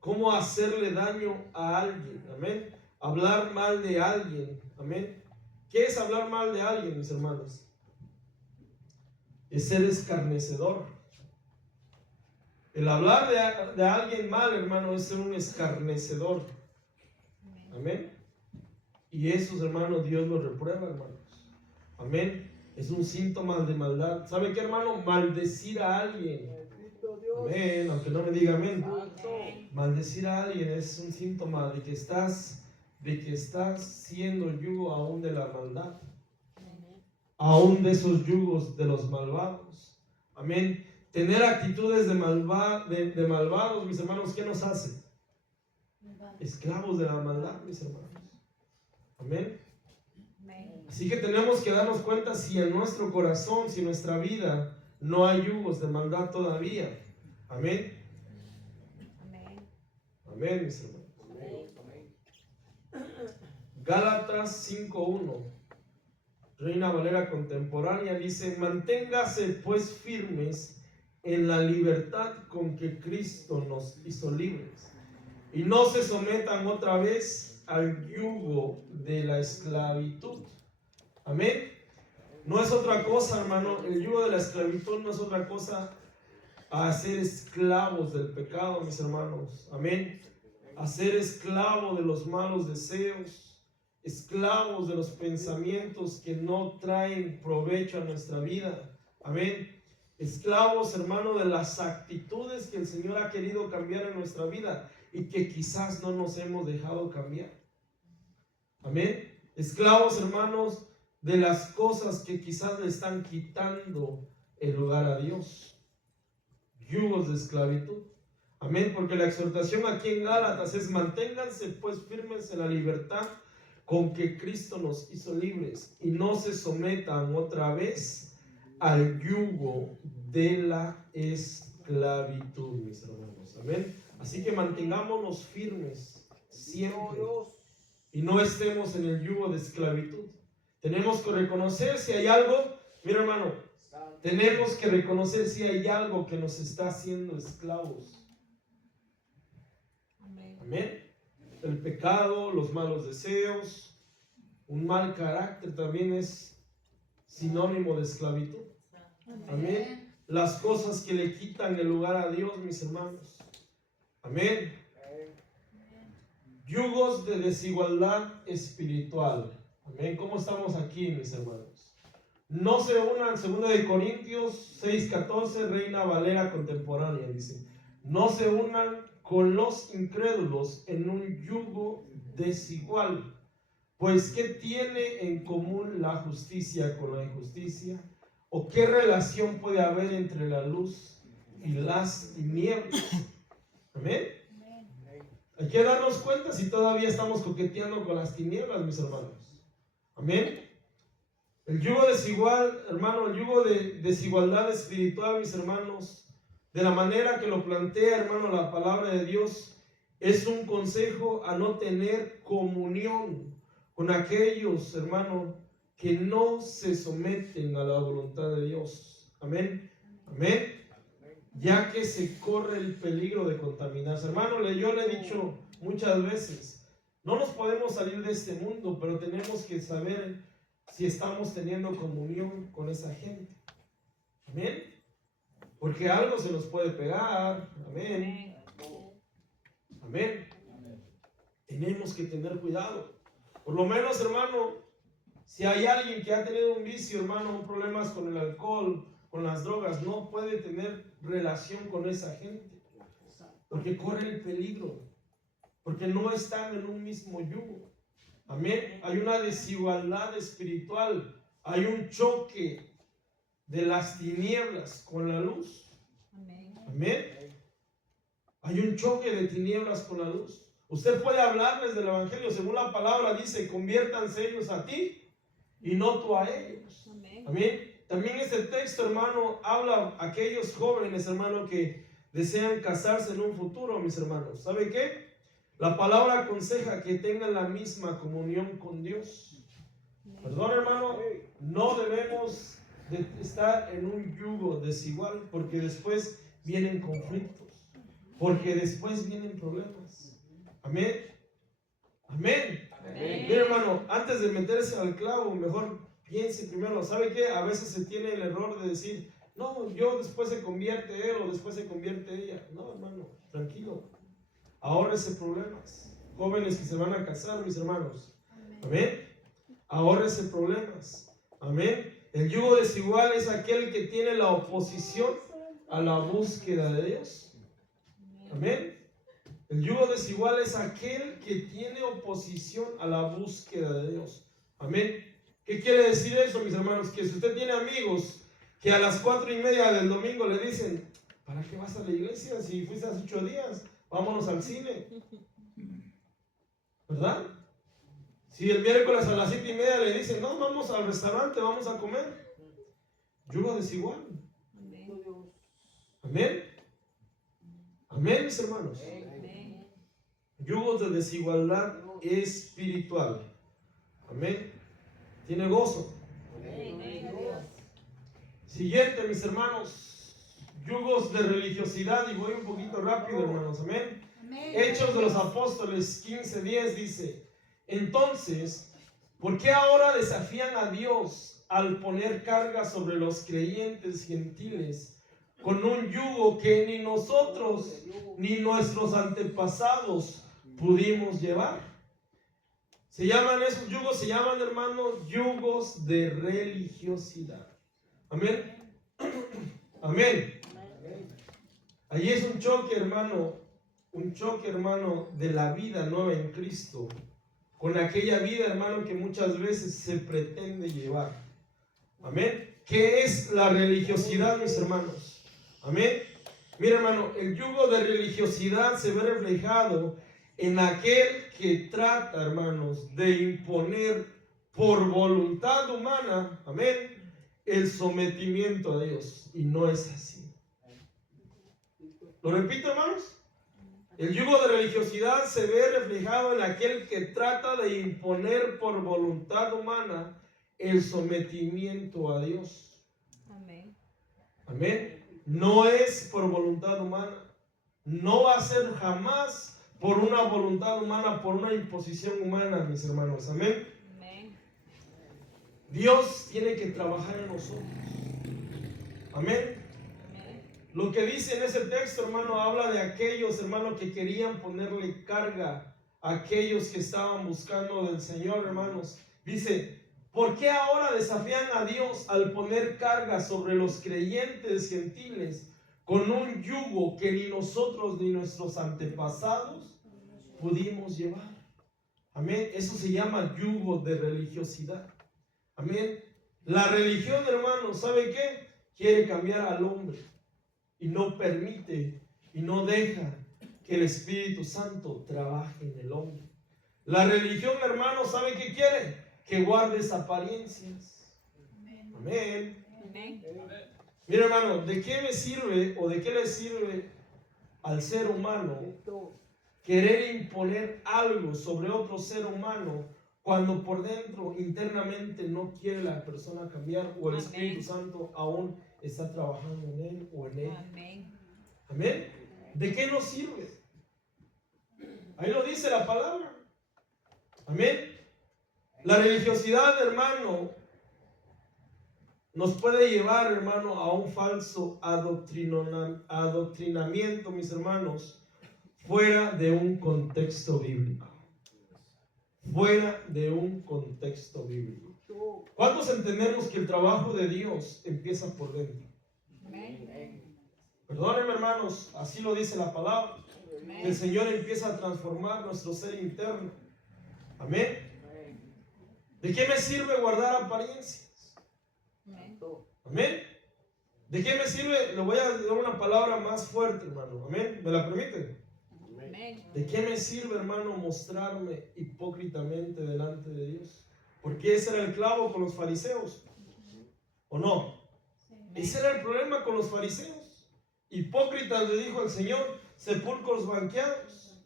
Cómo hacerle daño a alguien. Amén. Hablar mal de alguien. Amén. ¿Qué es hablar mal de alguien, mis hermanos? Es ser escarnecedor. El hablar de alguien mal, hermano, es ser un escarnecedor. Amén. Y esos, hermanos, Dios los reprueba, hermanos. Amén. Es un síntoma de maldad. ¿Sabe qué, hermano? Maldecir a alguien. Amén. Aunque no me diga amén. Maldecir a alguien es un síntoma de que estás siendo yugo aún de la maldad. Aún de esos yugos de los malvados. Amén. Tener actitudes de malvados, mis hermanos, ¿qué nos hace? Esclavos de la maldad, mis hermanos. Amén. Así que tenemos que darnos cuenta si en nuestro corazón, si en nuestra vida no hay yugos de maldad todavía. Amén. Amén, mis hermanos. Gálatas 5:1. Reina Valera contemporánea dice: manténgase pues firmes en la libertad con que Cristo nos hizo libres, y no se sometan otra vez al yugo de la esclavitud. Amén. No es otra cosa, hermano, el yugo de la esclavitud no es otra cosa a ser esclavos del pecado, mis hermanos. Amén. A ser esclavo de los malos deseos, esclavos de los pensamientos que no traen provecho a nuestra vida. Amén. Esclavos, hermano, de las actitudes que el Señor ha querido cambiar en nuestra vida y que quizás no nos hemos dejado cambiar. Amén. Esclavos, hermanos, de las cosas que quizás le están quitando el lugar a Dios. Yugos de esclavitud. Amén. Porque la exhortación aquí en Gálatas es: manténganse pues firmes en la libertad con que Cristo nos hizo libres, y no se sometan otra vez al yugo de la esclavitud, mis hermanos. Amén. Así que mantengámonos firmes siempre y no estemos en el yugo de esclavitud. Tenemos que reconocer si hay algo, mira, hermano, tenemos que reconocer si hay algo que nos está haciendo esclavos. Amén. El pecado, los malos deseos, un mal carácter también es sinónimo de esclavitud. Amén. Las cosas que le quitan el lugar a Dios, mis hermanos. Amén. Yugos de desigualdad espiritual. Amén. ¿Cómo estamos aquí, mis hermanos? No se unan, 2 Corintios 6:14, Reina Valera contemporánea, dice: no se unan con los incrédulos en un yugo desigual, pues ¿qué tiene en común la justicia con la injusticia? ¿O qué relación puede haber entre la luz y las tinieblas? Amén. Hay que darnos cuenta si todavía estamos coqueteando con las tinieblas, mis hermanos. Amén. El yugo desigual, hermano, el yugo de desigualdad espiritual, mis hermanos, de la manera que lo plantea, hermano, la palabra de Dios, es un consejo a no tener comunión con aquellos, hermano, que no se someten a la voluntad de Dios. Amén. Amén. Ya que se corre el peligro de contaminarse. Hermano, yo le he dicho muchas veces, no nos podemos salir de este mundo, pero tenemos que saber si estamos teniendo comunión con esa gente. Amén. Porque algo se nos puede pegar. Amén. Amén. Tenemos que tener cuidado. Por lo menos, hermano, si hay alguien que ha tenido un vicio, hermano, problemas con el alcohol, con las drogas, no puede tener relación con esa gente. Porque corre el peligro. Porque no están en un mismo yugo. Amén. Hay una desigualdad espiritual. Hay un choque de las tinieblas con la luz. Amén. Hay un choque de tinieblas con la luz. Usted puede hablarles del evangelio según la palabra dice, conviértanse ellos a ti y no tú a ellos. Amén. También este texto, hermano, habla a aquellos jóvenes, hermano, que desean casarse en un futuro, mis hermanos. ¿Sabe qué? La palabra aconseja que tengan la misma comunión con Dios. Perdón, hermano, no debemos de estar en un yugo desigual, porque después vienen conflictos, porque después vienen problemas. Amén. Amén. Mira, hermano, antes de meterse al clavo, mejor piense primero. ¿Sabe qué? A veces se tiene el error de decir, no, yo después se convierte él o después se convierte ella. No, hermano, tranquilo. Ahórrese problemas. Jóvenes que se van a casar, mis hermanos. Amén. Ahórrese problemas. Amén. El yugo desigual es aquel que tiene la oposición a la búsqueda de Dios. Amén. El yugo desigual es aquel que tiene oposición a la búsqueda de Dios. Amén. ¿Qué quiere decir eso, mis hermanos? Que si usted tiene amigos que a las 4:30 del domingo le dicen, ¿para qué vas a la iglesia si fuiste hace 8 días? Vámonos al cine. ¿Verdad? Si el miércoles a las 7:30 le dicen, no, vamos al restaurante, vamos a comer. Yugo desigual. Amén. Amén, mis hermanos. Yugos de desigualdad espiritual. Amén. Tiene gozo. Siguiente, mis hermanos. Yugos de religiosidad. Y voy un poquito rápido, hermanos. Amén. Hechos de los Apóstoles 15:10 dice: entonces, ¿por qué ahora desafían a Dios al poner carga sobre los creyentes gentiles con un yugo que ni nosotros ni nuestros antepasados pudimos llevar? Se llaman esos yugos, se llaman, hermanos, yugos de religiosidad. Amén. Amén. Allí es un choque, hermano, de la vida nueva en Cristo con aquella vida, hermano, que muchas veces se pretende llevar. Amén. ¿Qué es la religiosidad, mis hermanos? Amén. Mira, hermano, el yugo de religiosidad se ve reflejado en aquel que trata, hermanos, de imponer por voluntad humana, amén, el sometimiento a Dios. Y no es así. ¿Lo repito, hermanos? El yugo de religiosidad se ve reflejado en aquel que trata de imponer por voluntad humana el sometimiento a Dios. Amén. Amén. No es por voluntad humana. No va a ser jamás por una voluntad humana, por una imposición humana, mis hermanos. Amén. Amén. Dios tiene que trabajar en nosotros. Amén. Amén. Lo que dice en ese texto, hermano, habla de aquellos, hermanos, que querían ponerle carga a aquellos que estaban buscando del Señor, hermanos. Dice, ¿por qué ahora desafían a Dios al poner carga sobre los creyentes gentiles con un yugo que ni nosotros ni nuestros antepasados pudimos llevar? Amén. Eso se llama yugo de religiosidad. Amén. La religión, hermano, ¿sabe qué? Quiere cambiar al hombre y no permite y no deja que el Espíritu Santo trabaje en el hombre. La religión, hermano, ¿sabe qué quiere? Que guardes apariencias. Amén. Amén. Mira, hermano, ¿de qué me sirve o de qué le sirve al ser humano querer imponer algo sobre otro ser humano cuando por dentro, internamente, no quiere la persona cambiar o el Espíritu Santo aún está trabajando en él o en ella? Amén. Amén. ¿De qué nos sirve? Ahí lo dice la palabra. Amén. La religiosidad, hermano, nos puede llevar, hermano, a un falso adoctrinamiento, mis hermanos, fuera de un contexto bíblico. Fuera de un contexto bíblico. ¿Cuántos entendemos que el trabajo de Dios empieza por dentro? Perdónenme, hermanos, así lo dice la palabra. El Señor empieza a transformar nuestro ser interno. Amén. ¿De qué me sirve guardar apariencias? Amén. ¿De qué me sirve? Le voy a dar una palabra más fuerte, hermano. Amén. ¿Me la permiten? ¿De qué me sirve, hermano, mostrarme hipócritamente delante de Dios? Porque ese era el clavo con los fariseos, ¿o no? Ese era el problema con los fariseos. Hipócritas, le dijo el Señor, sepulcros blanqueados.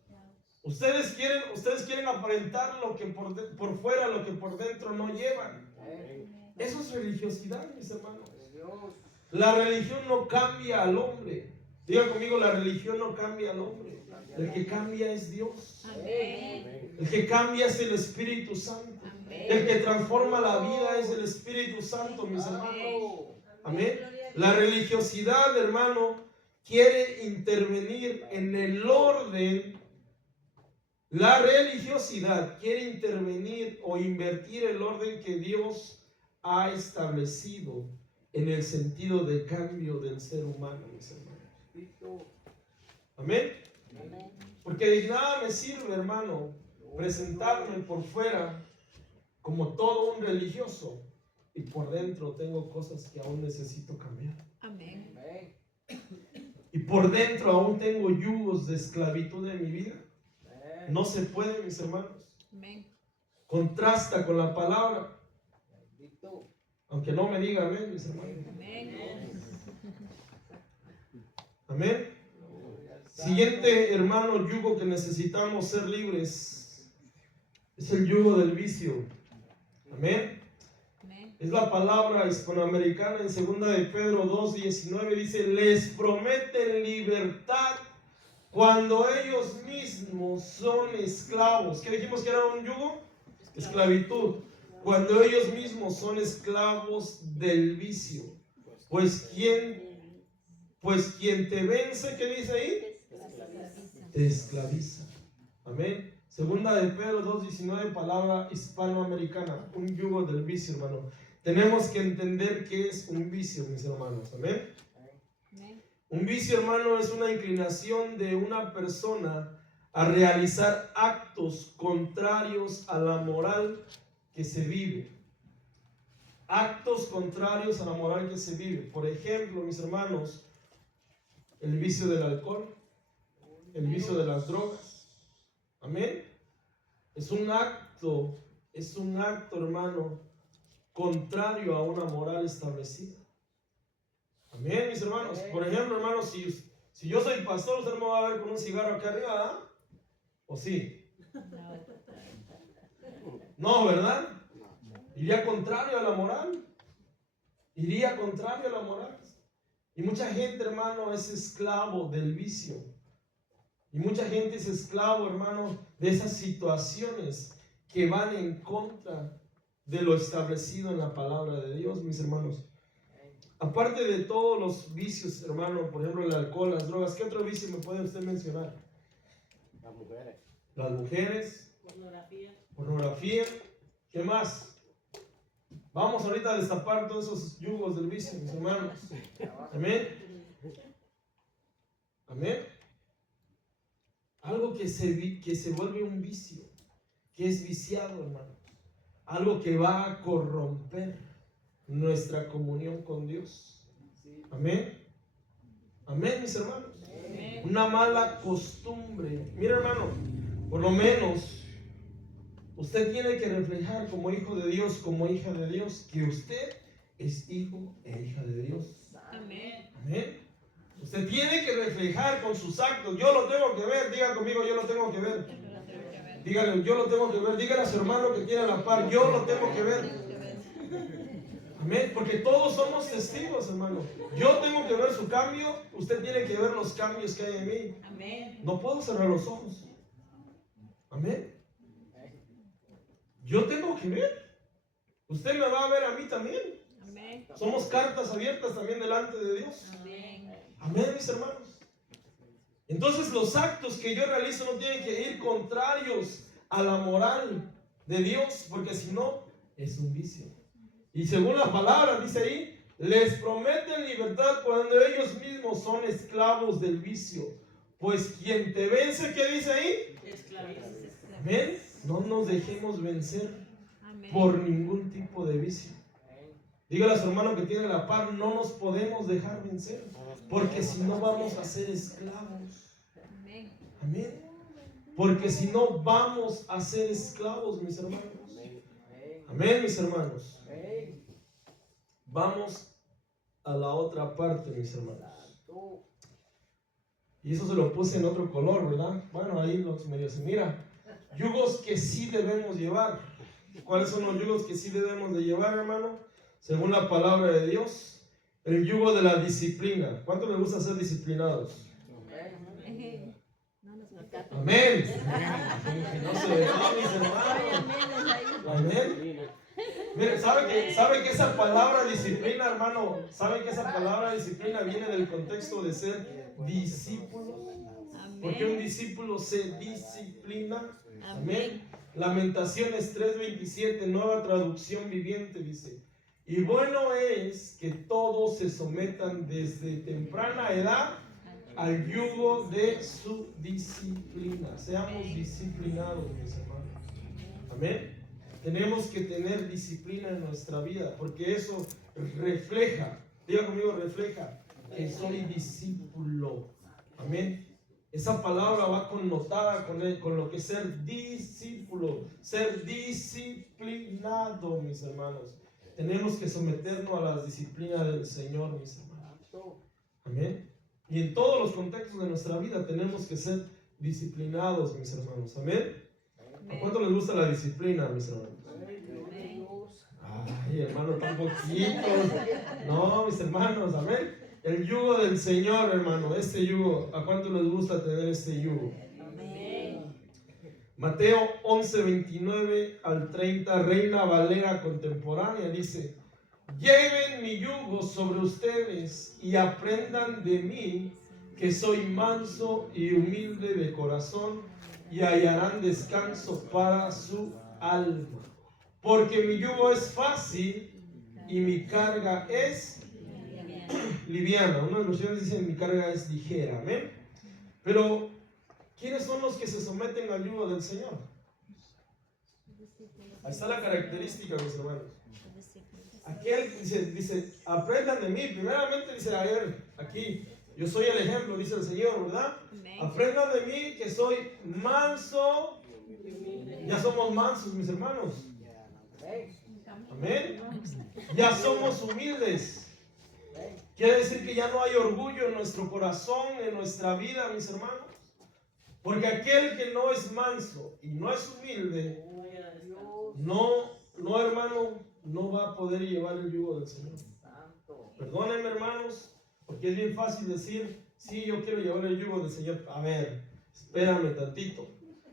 Ustedes quieren aparentar lo que por fuera, lo que por dentro no llevan. Eso es religiosidad, mis hermanos. La religión no cambia al hombre. Diga conmigo, la religión no cambia al hombre. El que cambia es Dios. El que cambia es el Espíritu Santo. El que transforma la vida es el Espíritu Santo, mis hermanos. Amén. La religiosidad, hermano, quiere intervenir en el orden. La religiosidad quiere intervenir o invertir el orden que Dios ha establecido en el sentido de cambio del ser humano, mis hermanos. Amén. Porque de nada me sirve, hermano, presentarme por fuera como todo un religioso y por dentro tengo cosas que aún necesito cambiar. Amén. Y por dentro aún tengo yugos de esclavitud en mi vida. No se puede, mis hermanos. Amén. Contrasta con la palabra. Aunque no me diga amén, mis hermanos. Amén. Amén. Siguiente, hermano, yugo que necesitamos ser libres es el yugo del vicio. Amén. Es la palabra hispanoamericana en 2 de Pedro 2:19. Dice, les prometen libertad cuando ellos mismos son esclavos. ¿Qué dijimos que era un yugo? Esclavitud. Cuando ellos mismos son esclavos del vicio. Pues quien te vence, ¿qué dice ahí? Te esclaviza. Amén. 2 de Pedro 2:19, palabra hispanoamericana, un yugo del vicio, hermano. Tenemos que entender qué es un vicio, mis hermanos. Amén. Un vicio, hermano, es una inclinación de una persona a realizar actos contrarios a la moral que se vive. Actos contrarios a la moral que se vive. Por ejemplo, mis hermanos, el vicio del alcohol, el vicio de las drogas. Amén. Es un acto, hermano, contrario a una moral establecida. Amén, mis hermanos. Por ejemplo, hermanos, si yo soy pastor, usted no me va a ver con un cigarro acá arriba, ¿verdad? ¿O sí? No, ¿verdad? Iría contrario a la moral. Iría contrario a la moral. Y mucha gente, hermano, es esclavo del vicio. Y mucha gente es esclavo, hermano, de esas situaciones que van en contra de lo establecido en la palabra de Dios, mis hermanos. Aparte de todos los vicios, hermano, por ejemplo, el alcohol, las drogas, ¿qué otro vicio me puede usted mencionar? Las mujeres. Las mujeres. Pornografía. ¿Qué más? Vamos ahorita a destapar todos esos yugos del vicio, mis hermanos. Amén. Amén. Algo que se vuelve un vicio, que es viciado, hermano. Algo que va a corromper nuestra comunión con Dios. Amén. Amén, mis hermanos. Amén. Una mala costumbre. Mira, hermano, por lo menos usted tiene que reflejar como hijo de Dios, como hija de Dios, que usted es hijo e hija de Dios. Amén. Amén. Usted tiene que reflejar con sus actos. Yo lo tengo que ver. Diga conmigo, yo lo tengo que ver. Dígale, yo lo tengo que ver. Dígale a su hermano que tiene a la par, yo lo tengo que ver. Amén. Porque todos somos testigos, hermano. Yo tengo que ver su cambio. Usted tiene que ver los cambios que hay en mí. Amén. No puedo cerrar los ojos. Amén. Yo tengo que ver. Usted me va a ver a mí también. Amén. Somos cartas abiertas también delante de Dios. Amén. Amén, mis hermanos. Entonces los actos que yo realizo no tienen que ir contrarios a la moral de Dios, porque si no, es un vicio. Y según la palabra, dice ahí, les prometen libertad cuando ellos mismos son esclavos del vicio. Pues quien te vence, ¿qué dice ahí? Esclaviza. Amén. No nos dejemos vencer por ningún tipo de vicio. Dígale a su hermano que tiene la par, no nos podemos dejar vencer, porque si no vamos a ser esclavos. Amén. Porque si no vamos a ser esclavos, mis hermanos. Amén, mis hermanos. Vamos a la otra parte, mis hermanos. Y eso se lo puse en otro color, ¿verdad? Bueno, ahí los medios. Mira, yugos que sí debemos llevar. ¿Cuáles son los yugos que sí debemos de llevar, hermano? Según la palabra de Dios, el yugo de la disciplina. ¿Cuánto les gusta ser disciplinados? Amén. No se ve, mis hermanos. Amén. Mire, ¿sabe que esa palabra disciplina, hermano? ¿Sabe que esa palabra disciplina viene del contexto de ser discípulo? Porque un discípulo se disciplina. Amén. Lamentaciones 3:27, nueva traducción viviente, dice: y bueno es que todos se sometan desde temprana edad al yugo de su disciplina. Seamos disciplinados, mis hermanos. Amén. Tenemos que tener disciplina en nuestra vida, porque eso refleja, diga conmigo, refleja que soy discípulo. Amén. Esa palabra va connotada con lo que es ser discípulo, ser disciplinado, mis hermanos. Tenemos que someternos a las disciplinas del Señor, mis hermanos. Amén. Y en todos los contextos de nuestra vida tenemos que ser disciplinados, mis hermanos. Amén. ¿A cuánto les gusta la disciplina, mis hermanos? Ay, hermano, tan poquitos. No, mis hermanos, amén. El yugo del Señor, hermano, este yugo, ¿a cuánto les gusta tener este yugo? Mateo 11:29 al 30, Reina Valera contemporánea, dice: lleven mi yugo sobre ustedes y aprendan de mí, que soy manso y humilde de corazón, y hallarán descanso para su alma. Porque mi yugo es fácil y mi carga es liviana. Unas versiones dicen mi carga es ligera. Amén. Pero ¿quiénes son los que se someten al yugo del Señor? Ahí está la característica, mis hermanos. Aquel dice, aprendan de mí. Primeramente dice, a ver, aquí, yo soy el ejemplo, dice el Señor, ¿verdad? Aprendan de mí que soy manso. Ya somos mansos, mis hermanos. Amén. Ya somos humildes. Quiere decir que ya no hay orgullo en nuestro corazón, en nuestra vida, mis hermanos. Porque aquel que no es manso y no es humilde, no, hermano, no va a poder llevar el yugo del Señor. Perdónenme, hermanos, porque es bien fácil decir, sí, yo quiero llevar el yugo del Señor. A ver, espérame tantito.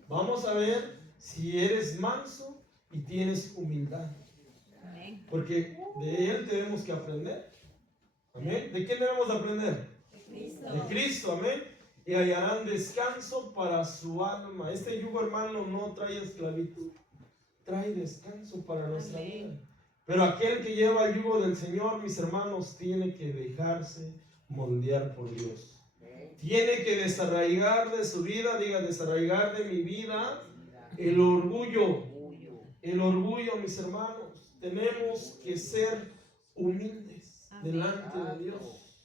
Vamos a ver si eres manso y tienes humildad. Porque de Él tenemos que aprender. Amén. ¿De quién debemos de aprender? De Cristo, amén. Y hallarán descanso para su alma. Este yugo, hermano, no trae esclavitud, trae descanso para nuestra vida. Pero aquel que lleva el yugo del Señor, mis hermanos, tiene que dejarse moldear por Dios. Tiene que desarraigar de su vida, diga, desarraigar de mi vida el orgullo. El orgullo, mis hermanos. Tenemos que ser humildes delante de Dios.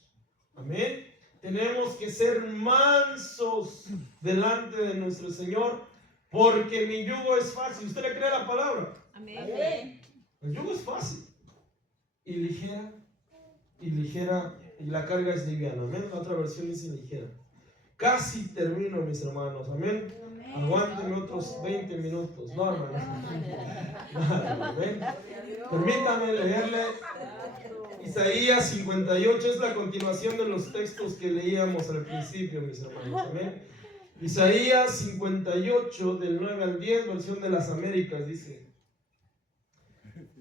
Amén. Tenemos que ser mansos delante de nuestro Señor, porque mi yugo es fácil. ¿Usted le cree la palabra? Amén. El yugo es fácil y ligera, y la carga es liviana. Amén. La otra versión dice ligera. Casi termino, mis hermanos. Amén. Aguántenme otros 20 minutos. No, hermano. Amén. Permítame leerle Isaías 58, es la continuación de los textos que leíamos al principio, mis hermanos. Amén. Isaías 58, del 9 al 10, versión de las Américas, dice: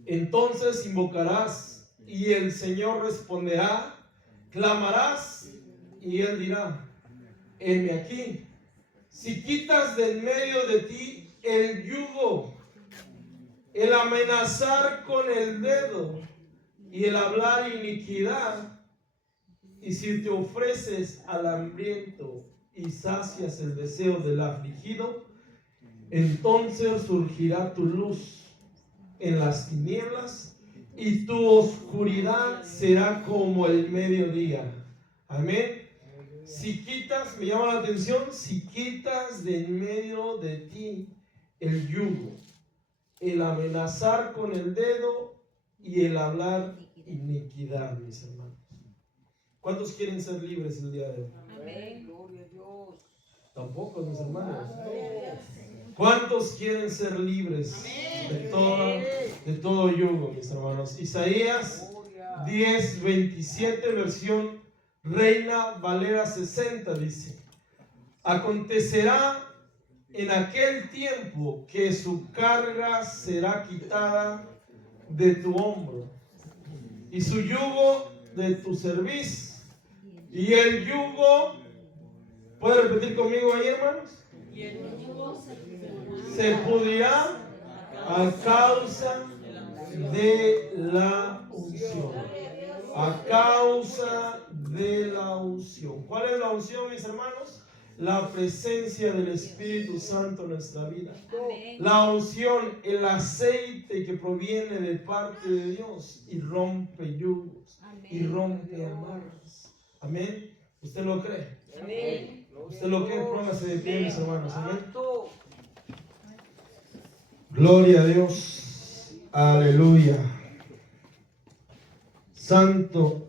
entonces invocarás y el Señor responderá, clamarás y Él dirá, heme aquí. Si quitas de en medio de ti el yugo, el amenazar con el dedo y el hablar iniquidad, y si te ofreces al hambriento y sacias el deseo del afligido, entonces surgirá tu luz en las tinieblas y tu oscuridad será como el mediodía. Amén. Si quitas, me llama la atención, si quitas de en medio de ti el yugo, el amenazar con el dedo y el hablar iniquidad, mis hermanos. ¿Cuántos quieren ser libres el día de hoy? Amén. Gloria a Dios. Tampoco, mis hermanos. ¿Cuántos quieren ser libres de todo yugo, mis hermanos? Isaías 10, 27, versión Reina Valera 60 dice: acontecerá en aquel tiempo que su carga será quitada de tu hombro y su yugo de tu cerviz, y el yugo, ¿puede repetir conmigo ahí, hermanos? Se pudrirá a causa de la unción. A causa de la unción. ¿Cuál es la unción, mis hermanos? La presencia del Espíritu Santo en nuestra vida. La unción, el aceite que proviene de parte de Dios y rompe yugos y rompe amarras. Amén. ¿Usted lo cree? Amén. ¿Usted lo cree? Póngase de pie, mis hermanos. Amén. Gloria a Dios. Aleluya. Santo